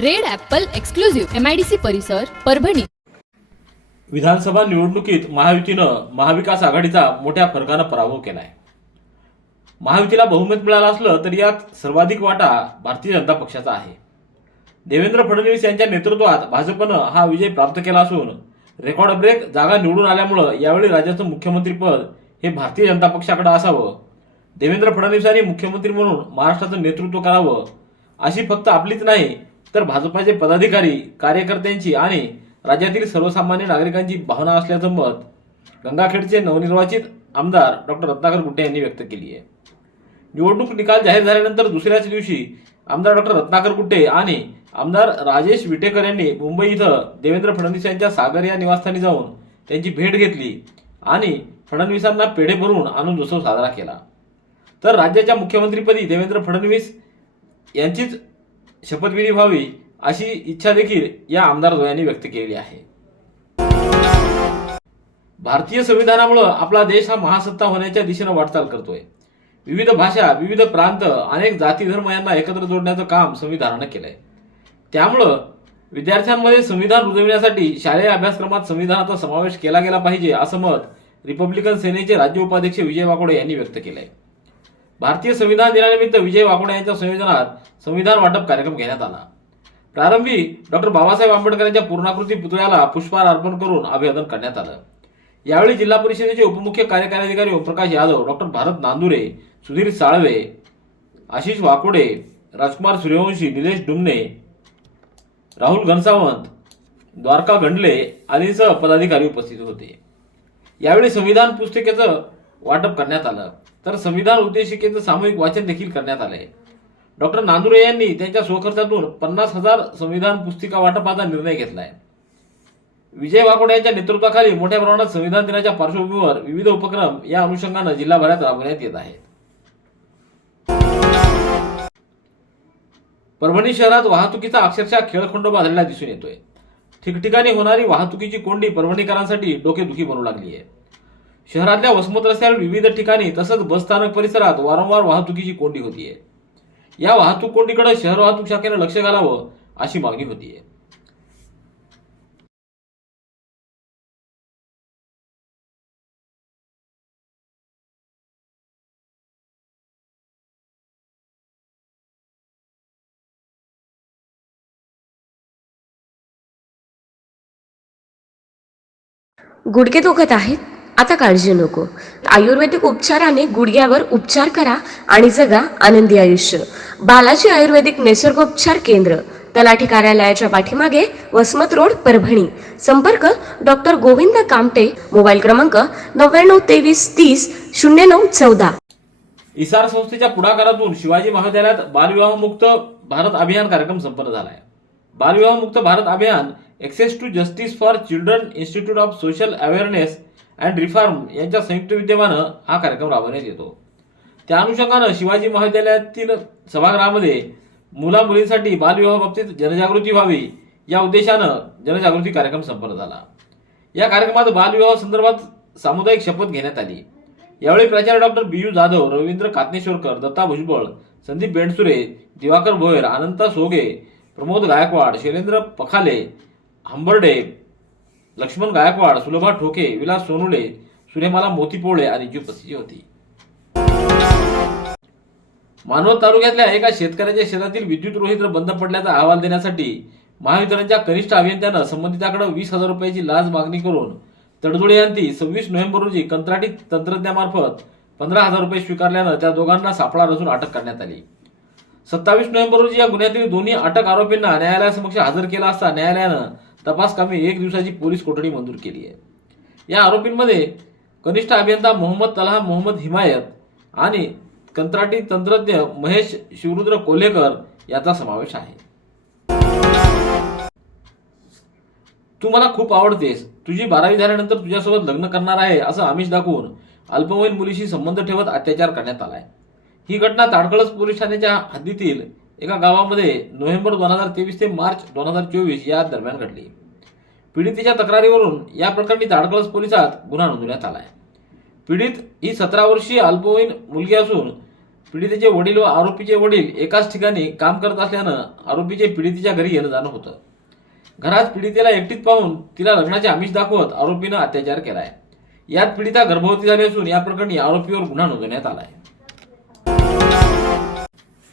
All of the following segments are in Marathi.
Red Apple exclusive MIDC परिसर परभणी. विधानसभा निवडणुकीत महायुतीनं महाविकास आघाडीचा मोठ्या फरकानं पराभव केला आहे महायुतीला बहुमत मिळालं असलं तरी यात सर्वाधिक वाटा भारतीय जनता पक्षाचा आहे. देवेंद्र फडणवीस यांच्या नेतृत्वात भाजपनं हा विजय प्राप्त केला असून रेकॉर्ड ब्रेक जागा निवडून आल्यामुळं यावेळी राज्याचं मुख्यमंत्रीपद हे भारतीय जनता पक्षाकडे असावं. देवेंद्र फडणवीसांनी मुख्यमंत्री म्हणून महाराष्ट्राचं नेतृत्व करावं अशी फक्त आपलीच नाही तर भाजपाचे पदाधिकारी कार्यकर्त्यांची आणि राज्यातील सर्वसामान्य नागरिकांची भावना असल्याचं मत गंगाखेडचे नवनिर्वाचित आमदार डॉक्टर रत्नाकर गुट्टे यांनी व्यक्त केली आहे. निवडणूक निकाल जाहीर झाल्यानंतर दुसऱ्याच दिवशी आमदार डॉक्टर रत्नाकर गुट्टे आणि आमदार राजेश विटेकर यांनी मुंबई इथं देवेंद्र फडणवीस यांच्या सागर या निवासस्थानी जाऊन त्यांची भेट घेतली आणि फडणवीसांना पेढे भरून आनंदोत्सव साजरा केला. तर राज्याच्या मुख्यमंत्रीपदी देवेंद्र फडणवीस यांचीच शपथविधी व्हावी अशी इच्छा देखील या आमदार धोयांनी व्यक्त केली आहे. भारतीय संविधानामुळं आपला देश हा महासत्ता होण्याच्या दिशेनं वाटचाल करतोय. विविध भाषा विविध प्रांत अनेक जाती धर्म यांना एकत्र जोडण्याचं काम संविधानानं केलंय. त्यामुळं विद्यार्थ्यांमध्ये संविधान रुजविण्यासाठी शालेय अभ्यासक्रमात संविधानाचा समावेश केला गेला पाहिजे असं मत रिपब्लिकन सेनेचे राज्य उपाध्यक्ष विजय वाकोडे यांनी व्यक्त केलंय. भारतीय संविधान दिनानिमित्त विजय वाकोडे यांच्या संयोजनात संविधान वाटप कार्यक्रम घेण्यात आला. प्रारंभी डॉक्टर बाबासाहेब आंबेडकर यांच्या पूर्णाकृती पुतळ्याला पुष्पहार अर्पण करून अभिवादन करण्यात आलं. यावेळी जिल्हा परिषदेचे उपमुख्य कार्यकारी अधिकारी ओमप्रकाश यादव डॉक्टर भारत नांदुरे सुधीर साळवे आशिष वाकोडे राजकुमार सूर्यवंशी निलेश डुमने राहुल घनसावंत द्वारका गंडले आदींसह पदाधिकारी उपस्थित होते. यावेळी संविधान पुस्तिकेचं वाटप करण्यात आलं. तर संविधान उद्देशिकेचं सामूहिक वाचन देखील करण्यात आलं आहे डॉक्टर नांदुरे यांनी त्यांच्या स्वखर्चातून पन्नास हजार संविधान पुस्तिका वाटपाचा निर्णय घेतला आहे विजय वाकोडे यांच्या नेतृत्वाखाली मोठ्या प्रमाणात संविधान दिनाच्या पार्श्वभूमीवर विविध उपक्रम या अनुषंगानं जिल्हाभरात राबवण्यात येत आहेत. परभणी शहरात वाहतुकीचा अक्षरशः खेळखंडोबा झालेला दिसून येतोय. ठिकठिकाणी होणारी वाहतुकीची कोंडी परभणीकरांसाठी डोकेदुखी बनू लागली आहे शहरातल्या वसमत रस्त्यावर विविध ठिकाणी तसंच बसस्थानक परिसरात वारंवार वाहतुकीची कोंडी होतीये. या वाहतूक कोंडीकडे शहर वाहतूक शाखेनं लक्ष घालावं अशी मागणी होतीये. गुडघे दुखत आहेत? आता काळजी नको. आयुर्वेदिक उपचाराने गुडघ्यावर उपचार करा आणि जगा आनंदी आयुष्य. बालाजी आयुर्वेदिक निसर्गोपचार केंद्र तलाठी कार्यालयाच्या पाठीमागे वसमत रोड परभणी. संपर्क डॉक्टर गोविंद कामटे मोबाईल क्रमांक नव्याण्णव तेवीस तीस शून्य नऊ चौदा. इसार संस्थेच्या पुढाकारातून शिवाजी महाविद्यालयात बालविवाह मुक्त भारत अभियान कार्यक्रम संपन्न झालाय. बालविवाह मुक्त भारत अभियान access to justice for children institute of social awareness and reform यांच्या संयुक्त विद्यमानं हा कार्यक्रम राबवण्यात येतो. त्या अनुषंगानं शिवाजी महाविद्यालयातील सभागृहामध्ये मुला मुलींसाठी बालविवाहाबाबतीत जनजागृती व्हावी या उद्देशानं जनजागृती कार्यक्रम संपन्न झाला. या कार्यक्रमात बालविवाह संदर्भात सामुदायिक शपथ घेण्यात आली. यावेळी प्राचार्य doctor B U Jadhav Ravindra Katneshwarkar Datta Bhujbal Sandeep Bendsure Diwakar Bhoyar Ananta Soge Pramod Gaikwad Shailendra Pakhale Hambarde Laxman Gaikwad Sulabha Thoke Vilas Sonule सुरेमाला मोतीपोळे आदींची उपस्थिती होती. मानवत तालुक्यातल्या एका शेतकऱ्याच्या शेतातील विद्युत रोहित्र बंद पडल्याचा अहवाल देण्यासाठी महावितरणच्या कनिष्ठ अभियंत्यानं संबंधिताकडे वीस हजार रुपयाची लाच मागणी करून तडजोडी यांनी सव्वीस नोव्हेंबर रोजी कंत्राटी तंत्रज्ञामार्फत पंधरा हजार रुपये स्वीकारल्यानं त्या दोघांना सापळा रचून अटक करण्यात आली. सत्तावीस नोव्हेंबर रोजी या गुन्ह्यातील दोन्ही अटक आरोपींना न्यायालयासमक्ष हजर केला असता न्यायालयानं तपास कामी एक दिवसाची पोलीस कोठडी मंजूर केली आहे. या आरोपींमध्ये कनिष्ठ अभियंता मोहम्मद तलहा मोहम्मद हिमायत आणि कंत्राटी तंत्रज्ञ महेश शिवरुद्र कोल्हेकर याचा समावेश आहे. तू मला खूप आवडतेस. तुझी बारावी झाल्यानंतर तुझ्यासोबत लग्न करणार आहे असं आमिष दाखवून अल्पवयीन मुलीशी संबंध ठेवत अत्याचार करण्यात आलाय. ही घटना ताडकळस पोलीस ठाण्याच्या हद्दीतील एका गावामध्ये नोव्हेंबर दोन हजार तेवीस ते मार्च दोन हजार चोवीस या दरम्यान घडली. पीडितेच्या तक्रारीवरून या प्रकरणी ताडकळस पोलिसात गुन्हा नोंदवण्यात आला आहे पीडित ही सतरा वर्षीय अल्पवयीन मुलगी असून पीडितेचे वडील व आरोपीचे वडील एकाच ठिकाणी काम करत असल्यानं आरोपीचे पीडितेच्या घरी येणं जाणं होतं. घरात पीडितेला एकटीत पाहून तिला लग्नाचे आमिष दाखवत आरोपीनं अत्याचार केलाय. यात पीडिता गर्भवती झाली असून या प्रकरणी आरोपीवर गुन्हा नोंदवण्यात आलाय.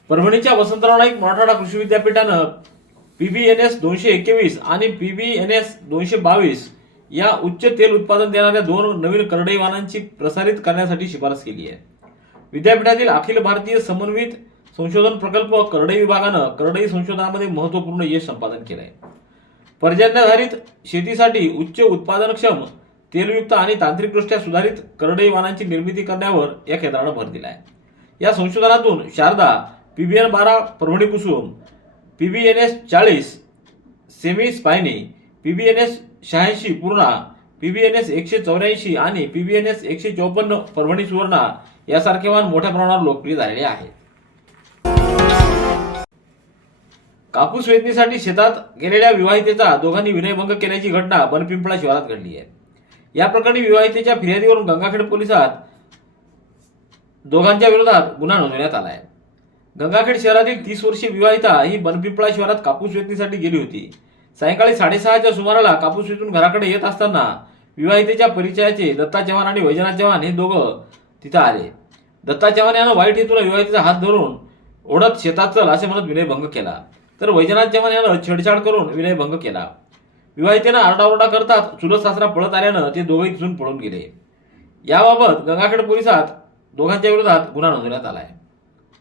परभणीच्या वसंतराव नाईक मराठवाडा कृषी विद्यापीठानं पीबीएनएस दोनशे एकवीस आणि पीबीएनएस दोनशे बावीस या उच्च तेल उत्पादन देणाऱ्या दोन नवीन करडई वाहनांची प्रसारित करण्यासाठी शिफारस केली आहे. विद्यापीठातील अखिल भारतीय समन्वित संशोधन प्रकल्प करडई विभागानं करडई संशोधनामध्ये महत्त्वपूर्ण यश संपादन केलं आहे पर्जन्याधारित शेतीसाठी उच्च उत्पादनक्षम तेलयुक्त आणि तांत्रिकदृष्ट्या सुधारित करडई वाहनांची निर्मिती करण्यावर या केंद्रानं भर दिला आहे या संशोधनातून शारदा पी वी एन बारा परभणी कुसुम एस चाळीस semi spiny P V N S शहाऐंशी Purna P V N S एकशे चौऱ्याऐंशी आणि पी व्ही एन एस एकशे चौपन्न परभणी सुवर्णा यासारखे वाहन मोठ्या प्रमाणावर लोकप्रिय झालेले आहेत. कापूस वेचणीसाठी शेतात गेलेल्या विवाहितेचा दोघांनी विनयभंग केल्याची घटना बनपिंपळा शहरात घडली आहे. या प्रकरणी विवाहितेच्या फिर्यादीवरून गंगाखेड पोलिसात दोघांच्या विरोधात गुन्हा नोंदवण्यात आला आहे. गंगाखेड शहरातील तीस वर्षीय विवाहिता ही बनपिपळा शहरात कापूस वेचणीसाठी गेली होती. सायंकाळी साडेसहाच्या सुमाराला कापूस वेचून घराकडे येत असताना विवाहितेच्या परिचयाचे दत्ता चव्हाण आणि वैजनाथ चव्हाण हे दोघं तिथं आले. दत्ता चव्हाण यानं वाईट हेतूला विवाहितेचा हात धरून ओढत शेतात चल असे म्हणत विनयभंग केला. तर वैजनाथ चव्हाण यानं छेडछाड करून विनयभंग केला. विवाहितेनं आरडाओरडा करतात चुलत सासरा पळत आल्यानं ते दोघंही तिथून पळून गेले. याबाबत गंगाखेड पोलिसात दोघांच्या विरोधात गुन्हा नोंदवण्यात आला आहे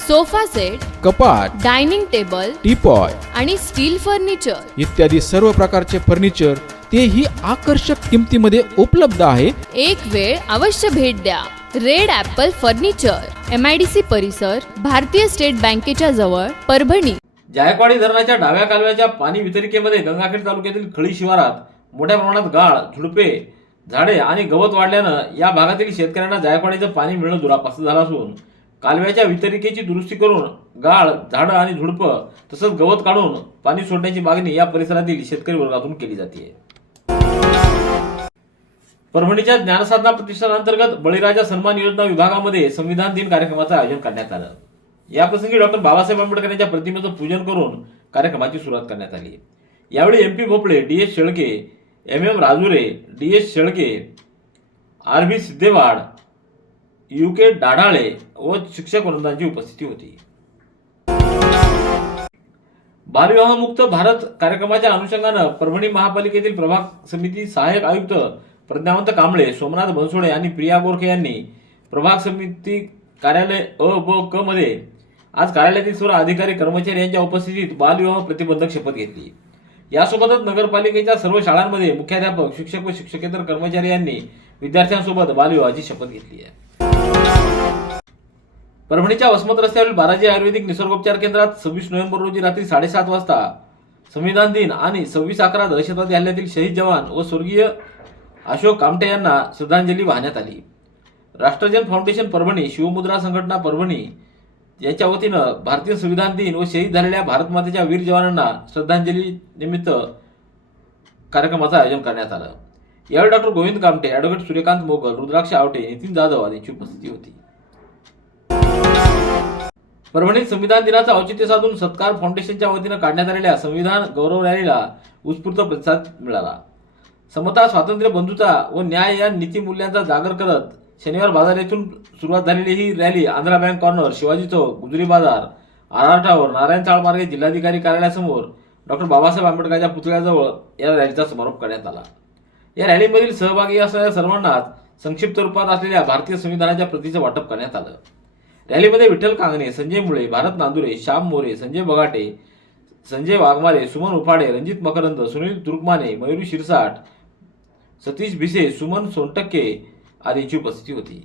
sofa set कपाट डायनिंग टेबल टीपॉय आणि स्टील फर्निचर. इत्यादी सर्व प्रकारचे फर्निचर तेही आकर्षक किमतीमध्ये उपलब्ध आहे. एक वेळ अवश्य भेट द्या. Red Apple furniture M I D C परिसर भारतीय स्टेट बँकेच्या जवळ परभणी. जायकवाडी धरणाच्या डाव्या कालव्याच्या पाणी वितरिकेमध्ये गंगाखेड तालुक्यातील खळी शिवारात मोठ्या प्रमाणात गाळ झुडपे झाडे आणि गवत वाढल्यानं या भागातील शेतकऱ्यांना जायकवाडीचं पाणी मिळणं दुरापास्त झालं असून कालव्याच्या वितरिकेची दुरुस्ती करून गाळ झाडं आणि झुडपं तसंच गवत काढून पाणी सोडण्याची मागणी या परिसरातील शेतकरी वर्गातून केली जाते परभणीच्या ज्ञानसाधना प्रतिष्ठानांतर्गत बळीराजा सन्मान योजना विभागामध्ये संविधान दिन कार्यक्रमाचं आयोजन करण्यात आलं. याप्रसंगी डॉक्टर बाबासाहेब आंबेडकर यांच्या प्रतिमेचं पूजन करून कार्यक्रमाची सुरुवात करण्यात आली. यावेळी M P Bhopale D S Shelke M M Rajure D S Shelke R B Siddhewad U K Dadale व शिक्षक वृंदांची उपस्थिती होती. बालविवाहमुक्त भारत कार्यक्रमाच्या अनुषंगानं परभणी महापालिकेतील प्रभाग समिती सहाय्यक आयुक्त प्रज्ञावंत कांबळे सोमनाथ बनसोडे आणि प्रिया गोरखे यांनी प्रभाग समिती कार्यालय अ ब क मध्ये आज कार्यालयातील सर्व अधिकारी कर्मचारी यांच्या उपस्थितीत बालविवाह प्रतिबंधक शपथ घेतली. यासोबतच नगरपालिकेच्या सर्व शाळांमध्ये मुख्याध्यापक शिक्षक व शिक्षकेतर कर्मचारी यांनी विद्यार्थ्यांसोबत बालविवाहाची शपथ घेतली आहे. परभणीच्या वसमत रस्त्यावरील बाराजी आयुर्वेदिक निसर्गोपचार केंद्रात सव्वीस नोव्हेंबर रोजी रात्री साडेसात वाजता संविधान दिन आणि सव्वीस अकरा दहशतवादी हल्ल्यातील शहीद जवान व स्वर्गीय अशोक कामटे यांना श्रद्धांजली वाहण्यात आली. राष्ट्रजन फाउंडेशन परभणी शिवमुद्रा संघटना परभणी याच्या वतीनं भारतीय संविधान दिन व शहीद झालेल्या भारतमातेच्या वीर जवानांना श्रद्धांजली निमित्त कार्यक्रमाचं आयोजन करण्यात आलं. यावेळी डॉक्टर गोविंद कामटे ॲडव्होकेट सूर्यकांत मोगल रुद्राक्ष आवटे नितीन जाधव आदींची उपस्थिती होती. परभणीत संविधान दिनाचं औचित्य साधून सत्कार फाउंडेशनच्या वतीनं काढण्यात आलेल्या संविधान गौरव रॅलीला उत्स्फूर्त प्रतिसाद मिळाला. समता स्वातंत्र्य बंधुता व न्याय या नीतीमूल्यांचा जागर करत शनिवार बाजार येथून सुरुवात झालेली ही rally Andhra bank corner Shivaji चौक गुजरी बाजार आरार टावर नारायण चाळ मार्गे जिल्हाधिकारी कार्यालयासमोर डॉक्टर बाबासाहेब आंबेडकरांच्या पुतळ्याजवळ या रॅलीचा समारोप करण्यात आला. या रॅलीमधील सहभागी असणाऱ्या सर्वांनाच संक्षिप्त रूपात असलेल्या भारतीय संविधानाच्या प्रतीचं वाटप करण्यात आलं. रॅलीमध्ये विठ्ठल कांगणे संजय मुळे भारत नांदुरे श्याम मोरे संजय बगाटे संजय वाघमारे सुमन उफाडे रणजित मकरंद सुनील तुर्कमाने मयुरी शिरसाट सतीश भिसे सुमन सोनटक्के आदींची उपस्थिती होती.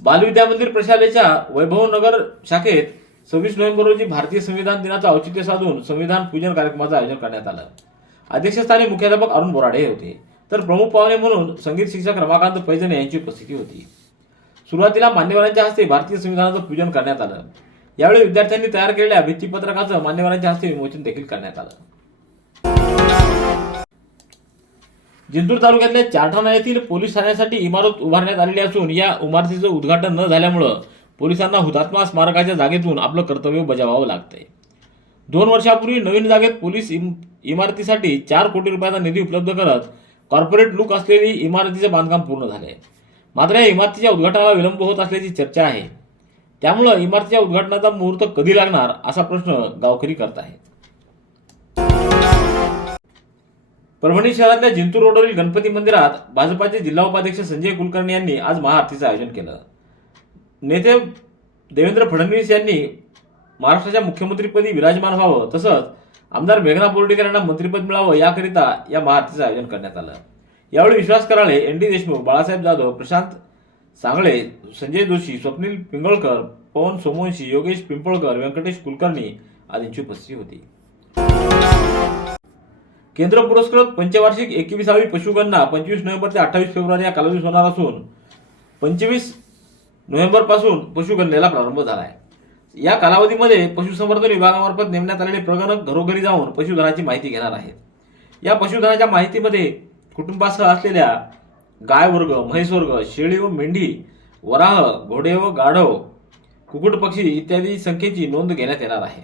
बालविद्या मंदिर प्रशालेच्या वैभवनगर शाखेत सव्वीस नोव्हेंबर रोजी भारतीय संविधान दिनाचं औचित्य साधून संविधान पूजन कार्यक्रमाचं आयोजन करण्यात आलं. अध्यक्षस्थानी मुख्याध्यापक अरुण बोराडे होते. तर प्रमुख पाहुणे म्हणून संगीत शिक्षक रमाकांत पैजने यांची उपस्थिती होती. सुरुवातीला मान्यवरांच्या हस्ते भारतीय संविधानाचं पूजन करण्यात आलं. यावेळी विद्यार्थ्यांनी तयार केलेल्या भित्तीपत्रकाचं मान्यवरांच्या हस्ते विमोचन देखील करण्यात आलं. जिंतूर तालुक्यातल्या चारठाणा येथील पोलीस ठाण्यासाठी इमारत उभारण्यात आलेली असून या इमारतीचं उद्घाटन न झाल्यामुळं पोलिसांना हुतात्मा स्मारकाच्या जागेतून आपलं कर्तव्य बजावावं लागतंय. दोन वर्षापूर्वी नवीन जागेत पोलीस इम- इमारतीसाठी चार कोटी रुपयाचा निधी उपलब्ध करत कॉर्पोरेट लुक असलेली इमारतीचे बांधकाम पूर्ण झाले मात्र या इमारतीच्या उद्घाटनाला विलंब होत असल्याची चर्चा आहे. त्यामुळं इमारतीच्या उद्घाटनाचा मुहूर्त कधी लागणार असा प्रश्न गावकरी करत आहेत. परभणी शहरातल्या जिंतूर रोडवरील गणपती मंदिरात भाजपाचे जिल्हा उपाध्यक्ष संजय कुलकर्णी यांनी आज महाआरतीचं आयोजन केलं. नेते देवेंद्र फडणवीस यांनी महाराष्ट्राच्या मुख्यमंत्रीपदी विराजमान व्हावं तसंच आमदार मेघना बोर्डीकर यांना मंत्रिपद मिळावं याकरिता या महाआरतीचं आयोजन करण्यात आलं. यावेळी विश्वास कराळे एन डी देशमुख बाळासाहेब जाधव प्रशांत सांगळे संजय जोशी स्वप्नील पिंगळकर पवन सोमवंशी योगेश पिंपळकर व्यंकटेश कुलकर्णी आदींची उपस्थिती होती. केंद्र पुरस्कृत पंचवार्षिक एकविसावी पशुगणना पंचवीस नोव्हेंबर ते अठ्ठावीस फेब्रुवारी या कालावधीत होणार असून पंचवीस नोव्हेंबरपासून पशुगणनेला प्रारंभ झाला आहे या कालावधीमध्ये पशुसंवर्धन विभागामार्फत नेमण्यात आलेले प्रगणक घरोघरी जाऊन पशुधनाची माहिती घेणार आहेत. या पशुधनाच्या माहितीमध्ये कुटुंबासह असलेल्या गाय वर्ग म्हैस वर्ग शेळी व मेंढी वराह घोडे व गाढव कुकुट पक्षी इत्यादी संख्येची नोंद घेण्यात येणार आहे.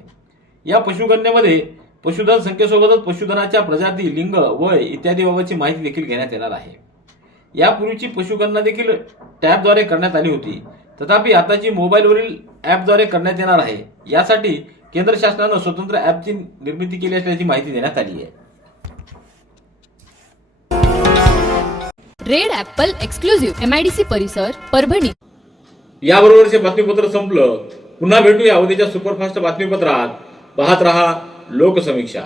या पशुगणनेमध्ये पशुधन संख्येसोबतच पशुधनाच्या प्रजाती लिंग वय इत्यादी बाबतची माहिती देखील घेण्यात येणार आहे. यापूर्वीची पशुगणना देखील टॅबद्वारे करण्यात आली होती. तथापि आताची मोबाईलवरील ॲपद्वारे करण्यात येणार आहे. यासाठी केंद्र शासनानं स्वतंत्र ॲपची निर्मिती केली असल्याची माहिती देण्यात आली आहे. Red Apple exclusive M I D C परिसर परभणी. याबरोबरचे बातमीपत्र संपलं. पुन्हा भेटूया उद्याच्या सुपरफास्ट बातमीपत्रात. पाहत रहा लोकसमीक्षा.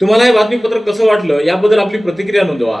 तुम्हाला हे बातमीपत्र कसं वाटलं याबद्दल आपली प्रतिक्रिया नोंदवा.